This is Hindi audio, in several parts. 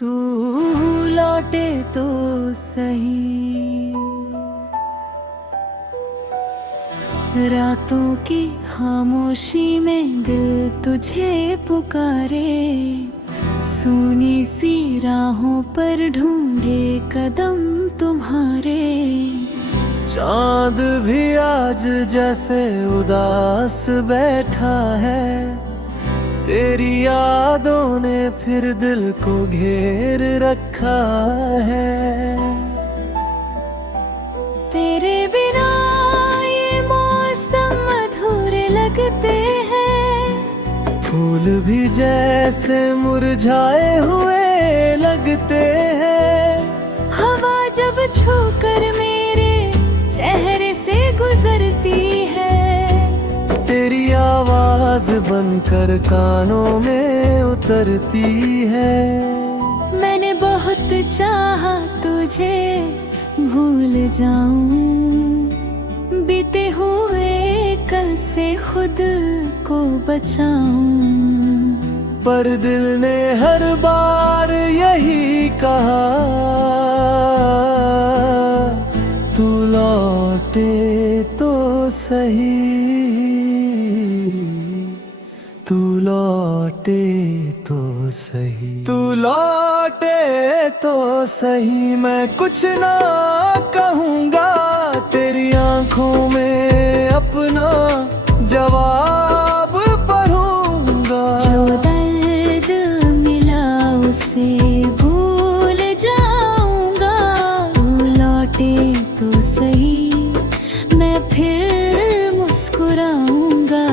तू लौटे तो सही। रातों की खामोशी में दिल तुझे पुकारे, सूनी सी राहों पर ढूंढे कदम तुम्हारे। चांद भी आज जैसे उदास बैठा है, तेरी यादों ने फिर दिल को घेर रखा है। तेरे बिना ये मौसम अधूरे लगते हैं, फूल भी जैसे मुरझाए हुए लगते हैं। हवा जब छूकर मेरे चेहरे से गुजरती है, तेरी आवाज बनकर कानों में उतरती है। मैंने बहुत चाहा तुझे भूल जाऊं, बीते हुए कल से खुद को बचाऊं। पर दिल ने हर बार यही कहा, तू लौटे तो सही, तू लौटे तो सही, तू लौटे तो सही। मैं कुछ ना कहूँगा, तेरी आंखों में अपना जवाब पढ़ूंगा। जो दर्द मिला उसे भूल जाऊंगा, तू लौटे तो सही, मैं फिर मुस्कुराऊंगा।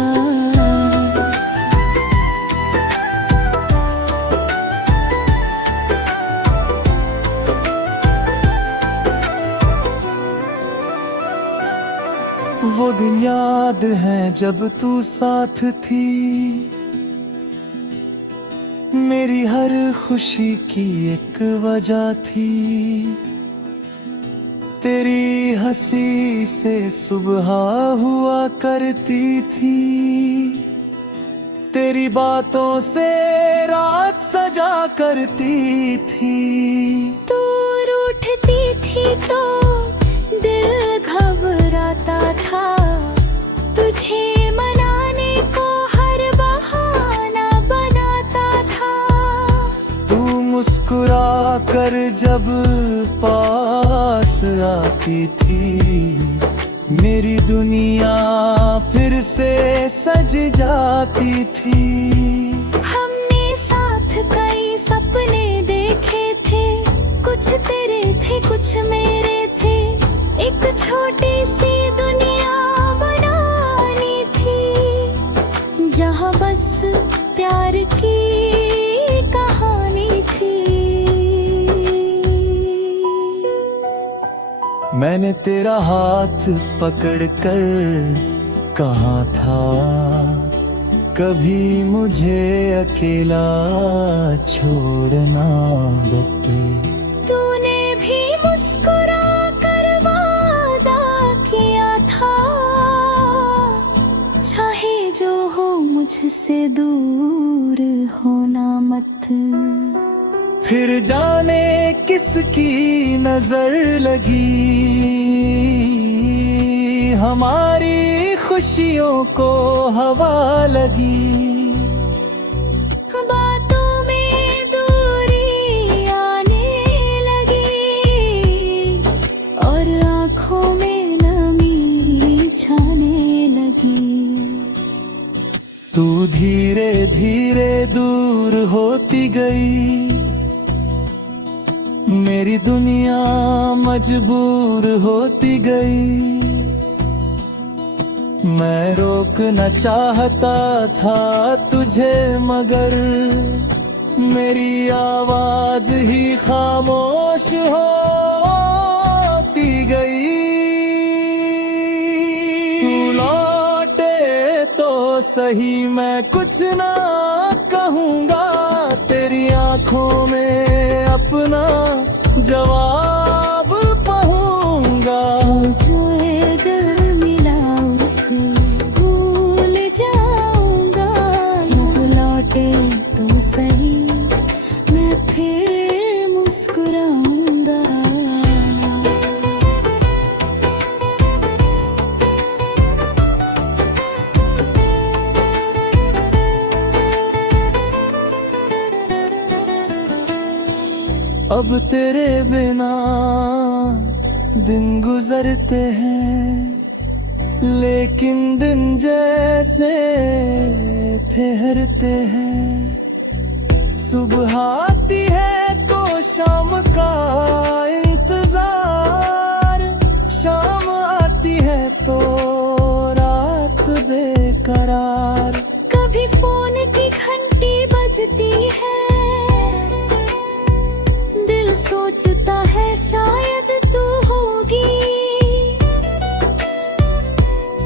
वो दिन याद है जब तू साथ थी, मेरी हर खुशी की एक वजह थी। तेरी हंसी से सुबह हुआ करती थी, तेरी बातों से रात सजा करती थी। तू रूठती थी तो दिल घबराता था, तुझे मनाने को हर बहाना बनाता था। तू मुस्कुरा कर जब पास आती थी, मेरी दुनिया फिर से सज जाती थी। हमने साथ कई सपने देखे थे, कुछ तेरे थे कुछ मेरे थे, एक छोटी सी दुनिया बनानी थी, जहाँ बस प्यार की कहानी थी। मैंने तेरा हाथ पकड़कर कहा था, कभी मुझे अकेला छोड़ना बप्पी। तूने भी मुस्कुरा कर वादा किया था, चाहे जो हो मुझसे दूर होना मत। फिर जाने किसकी नजर लगी, हमारी खुशियों को हवा लगी। बातों में दूरी आने लगी, और आँखों में नमी छाने लगी। तू धीरे धीरे दूर होती गई, मेरी दुनिया मजबूर होती गई। मैं रोकना चाहता था तुझे, मगर मेरी आवाज ही खामोश होती गई। तू लौटे तो सही, मैं कुछ ना कहूँगा, तेरी आंखों में अपना जवाब पाऊंगा। जो दिल मिला उसे भूल जाऊंगा, लौटे तो सही, मैं फिर अब तेरे बिना दिन गुजरते हैं, लेकिन दिन जैसे ठहरते हैं। सुबह आती है तो शाम का इंतजार, शाम आती है तो रात बेकरार। कभी फोन की घंटी बजती है, दिल सोचता है शायद तू होगी।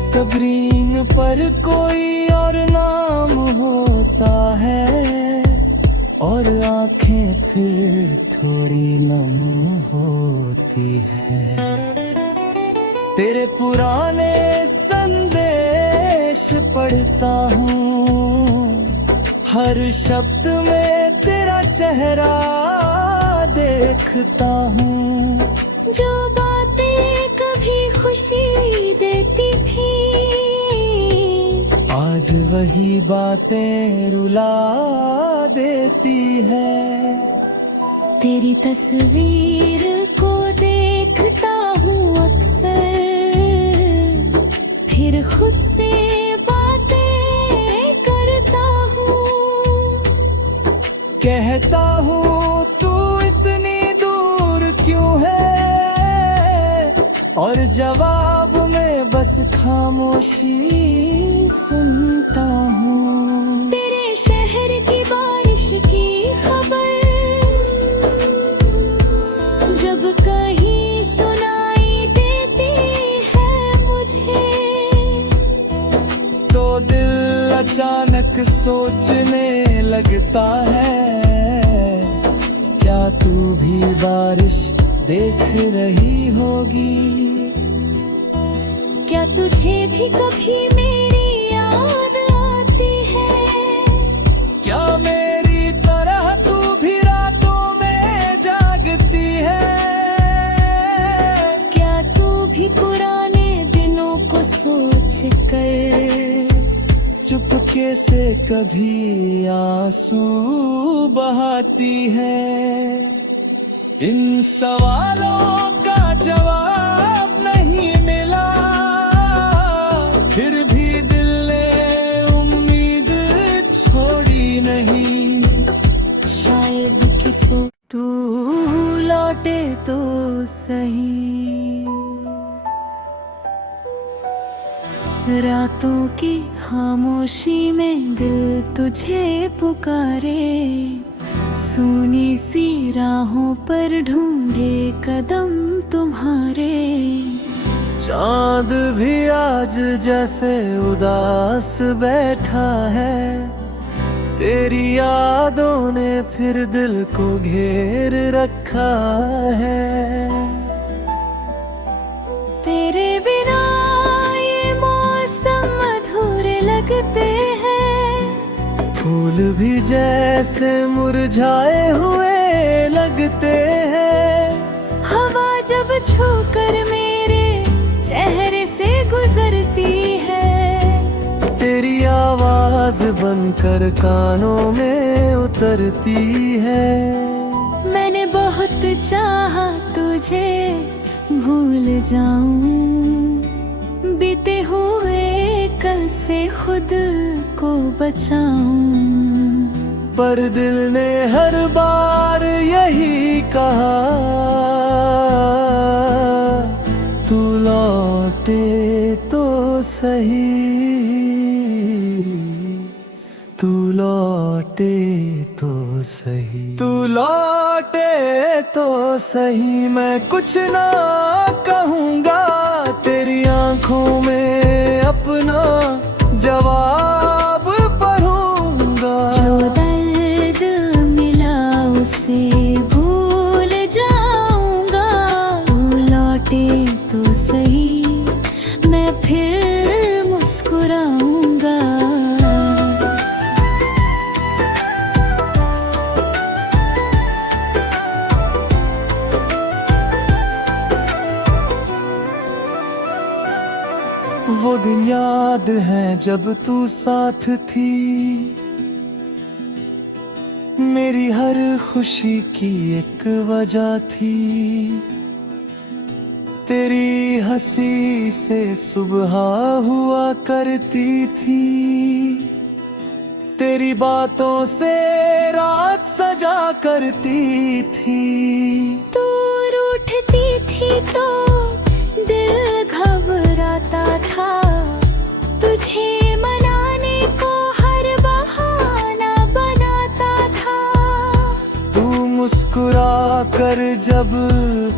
सबरीन पर कोई और नाम होता है, और आंखें फिर थोड़ी नम होती है। तेरे पुराने संदेश पढ़ता हूँ, हर शब्द में तेरा चेहरा देखता हूँ। जो बातें कभी खुशी देती थी, आज वही बातें रुला देती है। तेरी तस्वीर को देखता हूँ अक्सर, फिर खुद से बातें करता हूँ। कहता हूँ तू इतनी दूर क्यों है, और जवाब में बस खामोशी सुनता हूँ। तेरे शहर की बारिश की खबर जब कहीं सुनाई देती है मुझे, तो दिल अचानक सोचने लगता है, क्या तू भी बारिश देख रही होगी। क्या तुझे भी कभी मेरी याद आती है, क्या मेरी तरह तू भी रातों में जागती है। क्या तू भी पुराने दिनों को सोच कर चुपके से कभी आंसू बहाती है। इन सवालों का जवाब नहीं मिला, फिर भी दिल ने उम्मीद छोड़ी नहीं। शायद किसी तू लौटे तो सही, रातों की खामोशी में दिल तुझे पुकारे। सूनी सी राहों पर ढूंढे कदम तुम्हारे। चांद भी आज जैसे उदास बैठा है, तेरी यादों ने फिर दिल को घेर रखा है। तेरे बिना ये मौसम अधूरे लगते हैं, फूल भी जैसे मुरझाए हुए लगते हैं। हवा जब छूकर मेरे चेहरे से गुजरती है, तेरी आवाज बनकर कानों में उतरती है। मैंने बहुत चाहा तुझे भूल जाऊं, बीते हुए कल से खुद को बचाऊं। पर दिल ने हर बार यही कहा, तू लौटे तो सही, तू लौटे तो सही, तू लौटे तो सही। मैं कुछ ना कहूँगा, तेरी आंखों में अपना जवाब पढ़ूंगा। जो दर्द मिला उसे भूल जाऊंगा, तू लौटे तो सही, मैं फिर मुस्कुराऊंगा। वो दिन याद है जब तू साथ थी, मेरी हर खुशी की एक वजह थी, तेरी हंसी से सुबह हुआ करती थी, तेरी बातों से रात सजा करती थी। दूर उठती थी तो दिल घबराता था, तुझे मनाने को हर बहाना बनाता था। तू मुस्कुरा कर जब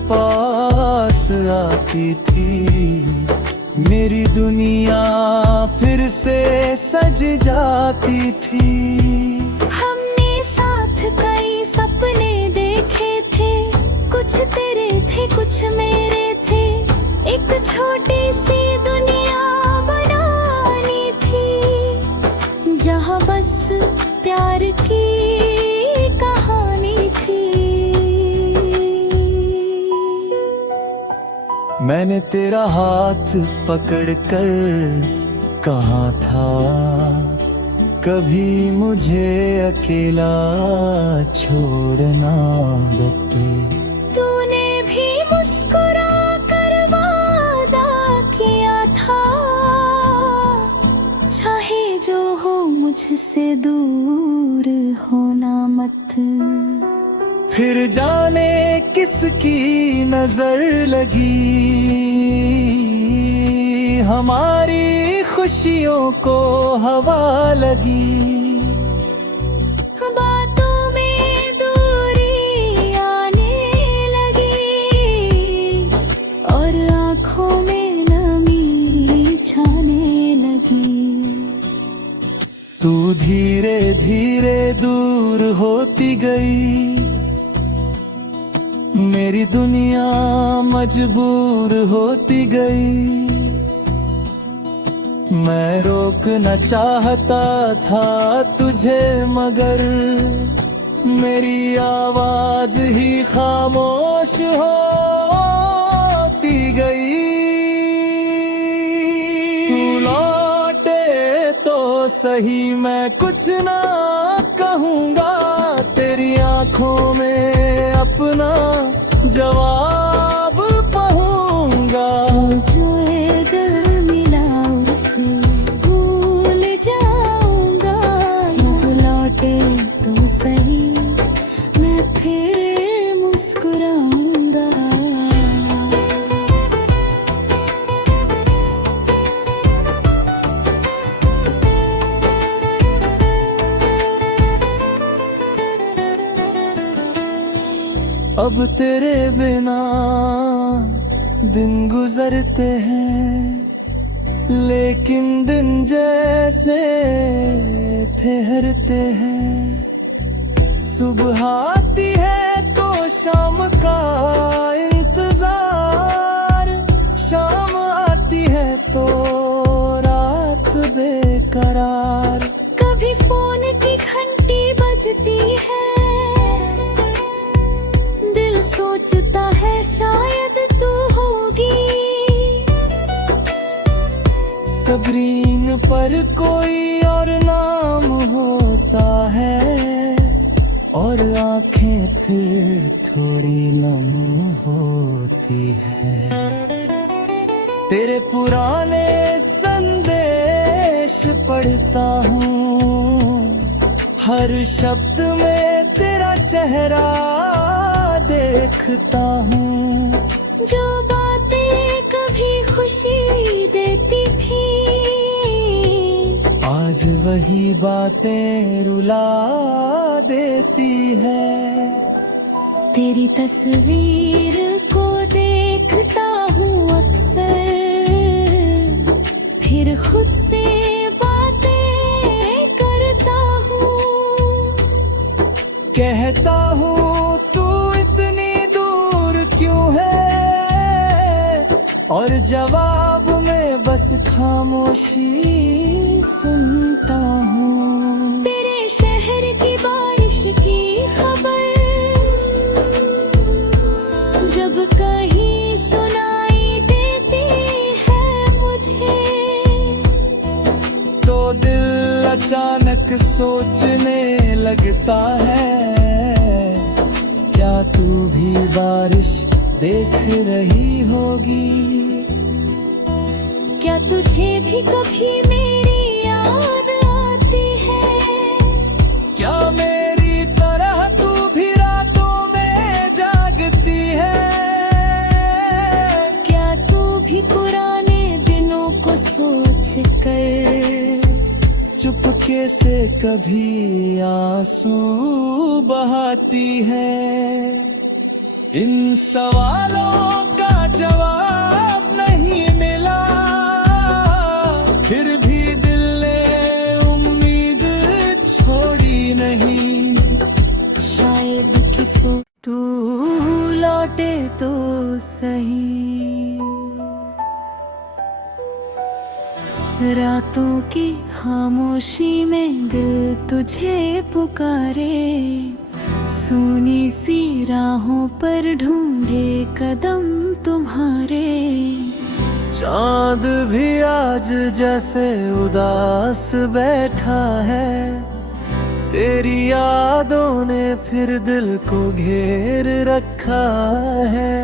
पास आती थी, मेरी दुनिया फिर से सज जाती थी। हमने साथ कई सपने देखे थे, कुछ तेरे थे कुछ मेरे थे, एक छोटी सी दुनिया बनानी थी, जहाँ बस प्यार की कहानी थी। मैंने तेरा हाथ पकड़कर कहा था, कभी मुझे अकेला छोड़ना बप्पी। तूने भी मुस्कुरा कर वादा किया था, चाहे जो हो मुझसे दूर होना मत। फिर जाने किसकी नजर लगी, हमारी खुशियों को हवा लगी। बातों में दूरी आने लगी और आँखों में नमी छाने लगी। तू धीरे धीरे दूर होती गई, मेरी दुनिया मजबूर होती गई। मैं रोकना चाहता था तुझे, मगर मेरी आवाज ही खामोश होती गई। तू लौटे तो सही, मैं कुछ ना कहूँगा, तेरी आंखों में अपना जवाब पाऊंगा। जो ये दिल मिला उसे भूल जाऊंगा, तू लौटे तो सही, मैं फिर मुस्कुराऊंगा। अब तेरे बिना दिन गुजरते हैं, लेकिन दिन जैसे ठहरते हैं। सुबह आती है तो शाम का इंतजार, शाम आती है तो रात बेकरार। कभी फोन की घंटी बजती है, दिल सोचता है शायद तू होगी। सबरीन पर कोई और नाम होता है, और आंखें फिर थोड़ी नम होती है। तेरे पुराने संदेश पढ़ता हूँ, हर शब्द में तेरा चेहरा देखता हूँ। जो बातें कभी खुशी देती थी, आज वही बातें रुला देती है। तेरी तस्वीर को देखता हूँ अक्सर, फिर खुद से बातें करता हूँ। कहता हूँ तू इतनी दूर क्यों है, और जवाब में बस खामोशी सुनता हूँ। तेरे शहर की बारिश की खबर जब कहीं सुनाई देती है मुझे, तो दिल अचानक तक सोचने लगता है, क्या तू भी बारिश देख रही होगी? क्या तुझे भी कभी मेरी याद आती है? क्या मेरी तरह तू भी रातों में जागती है? क्या तू भी पुराने दिनों को सोच कर चुपके से कभी आंसू बहाती है? इन सवालों का जवाब नहीं मिला, फिर भी दिल ने उम्मीद छोड़ी नहीं। शायद किसो तू लौटे तो सही, रातों की खामोशी में दिल तुझे पुकारे, सूनी सी राहों पर ढूंढे कदम तुम्हारे। चांद भी आज जैसे उदास बैठा है, तेरी यादों ने फिर दिल को घेर रखा है।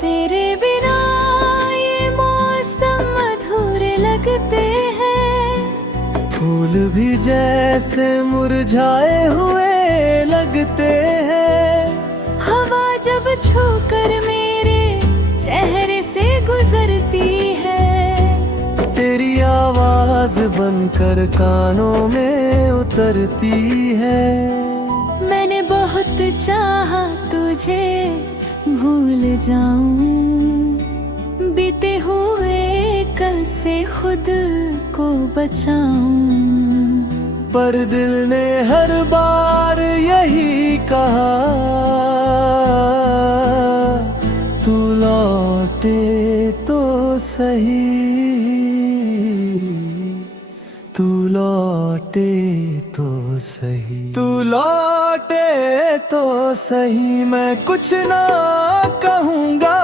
तेरे बिना ये मौसम अधूरे लगते हैं, फूल भी जैसे मुरझाए हुए लगते हैं। हवा जब छूकर मेरे चेहरे से गुजरती है, तेरी आवाज बनकर कानों में उतरती है। मैंने बहुत चाहा तुझे भूल जाऊं, बीते हुए कल से खुद को बचाऊं, पर दिल ने हर बार यही कहा, तू लौटे तो सही, तू लौटे तो सही, तू लौटे तो सही। मैं कुछ ना कहूँगा,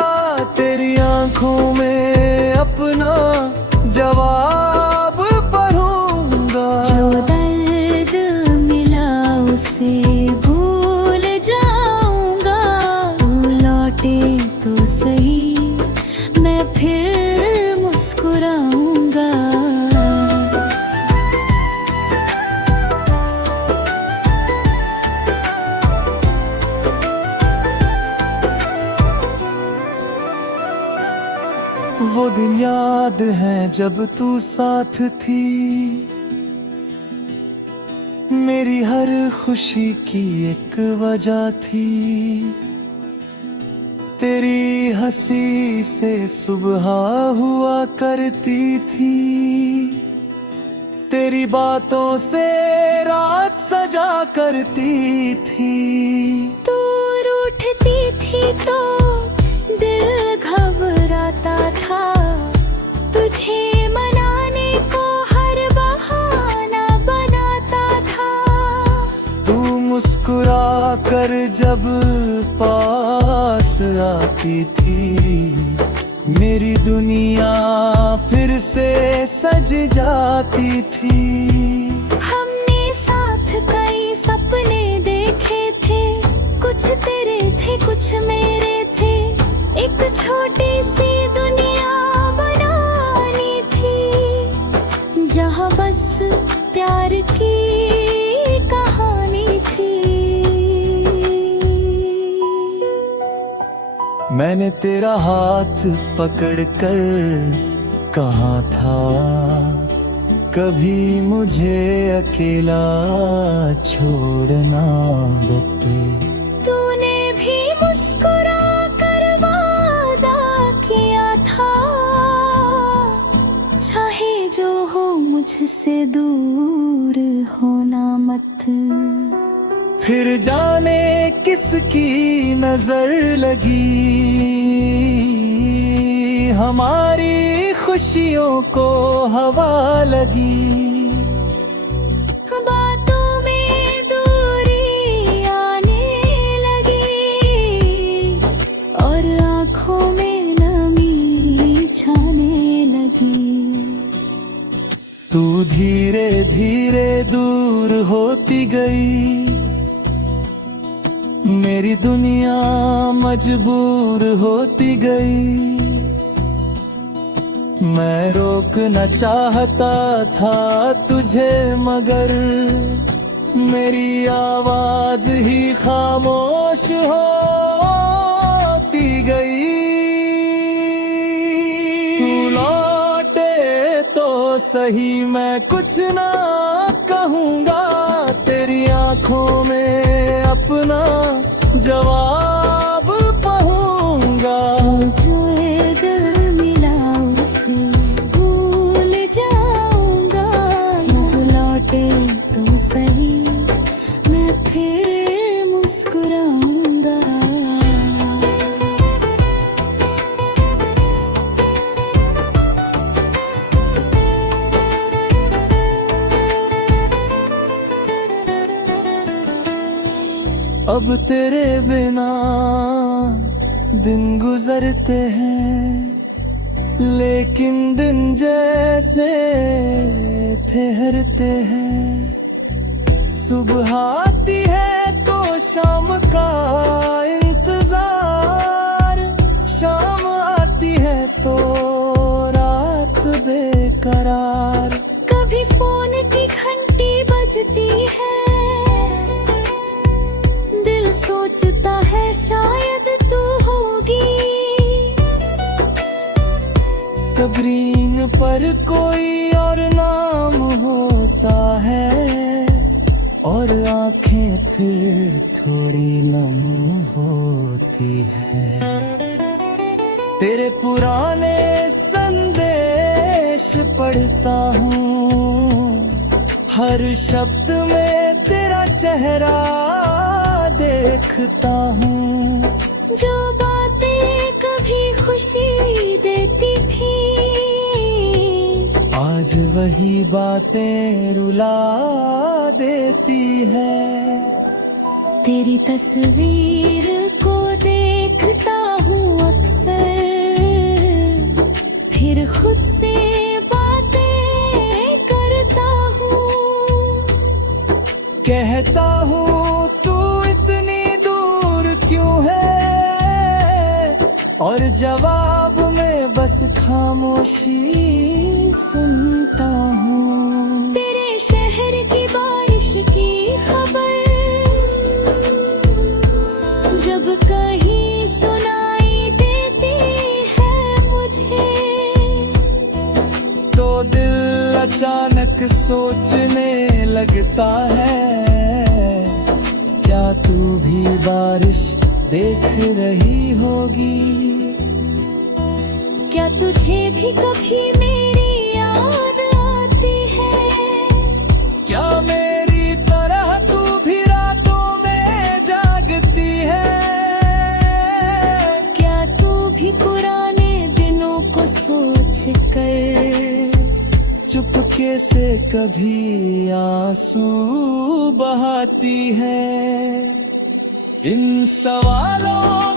तेरी आंखों में अपना जवाब पढ़ूंगा। जो दर्द मिला उसे भूल जाऊंगा, तू लौटे तो सही, मैं फिर मुस्कुराऊंगा। वो दिन याद है जब तू साथ थी, मेरी हर खुशी की एक वजह थी। तेरी हंसी से सुबह हुआ करती थी, तेरी बातों से रात सजा करती थी। तू रूठती थी तो दिल घबराता था, तुझे मनाने को हर बहाना बनाता था। तू मुस्कुरा कर जब पास आती थी, मेरी दुनिया फिर से सज जाती थी। हमने साथ कई सपने देखे थे, कुछ तेरे थे कुछ मेरे थे, एक छोटी सी दुनिया बनानी थी, जहाँ बस प्यार की कहानी थी। मैंने तेरा हाथ पकड़कर कहा था, कभी मुझे अकेला छोड़ना बप्पे। तूने भी मुस्कुरा कर वादा किया था, चाहे जो हो मुझसे दूर होना मत। फिर जाने किसकी नजर लगी, हमारी खुशियों को हवा लगी। बातों में दूरी आने लगी, और आँखों में नमी छाने लगी। तू मेरी दुनिया मजबूर होती गई। मैं रोकना चाहता था तुझे मगर मेरी आवाज ही खामोश होती गई। तू लौटे तो सही मैं कुछ ना कहूँगा, तेरी आंखों में अपना जवाब पाऊंगा। जो ये दिल मिला उसे भूल जाऊंगा, तू लौटे तो सही मैं फिर मुस्कुराऊंगा। अब तेरे बिना दिन गुजरते हैं, लेकिन दिन जैसे ठहरते हैं। सुबह आती है तो शाम का इंतजार, शाम आती है तो रात बेकरार। कभी फोन की घंटी बजती है, सोचता है शायद तू होगी। स्क्रीन पर कोई और नाम होता है और आंखें फिर थोड़ी नम होती है। तेरे पुराने संदेश पढ़ता हूँ, हर शब्द में तेरा चेहरा देखता हूँ। जो बातें कभी खुशी देती थी, आज वही बातें रुला देती है। तेरी तस्वीर को देखता हूँ अक्सर, फिर खुद से बातें करता हूँ। कहता हूँ क्यों है, और जवाब में बस खामोशी सुनता हूँ। तेरे शहर की बारिश की खबर जब कहीं सुनाई देती है मुझे, तो दिल अचानक सोचने लगता है, क्या तू भी बारिश देख रही होगी? क्या तुझे भी कभी मेरी याद आती है? क्या मेरी तरह तू भी रातों में जागती है? क्या तू भी पुराने दिनों को सोच कर चुपके से कभी आंसू बहाती है? इन सवालों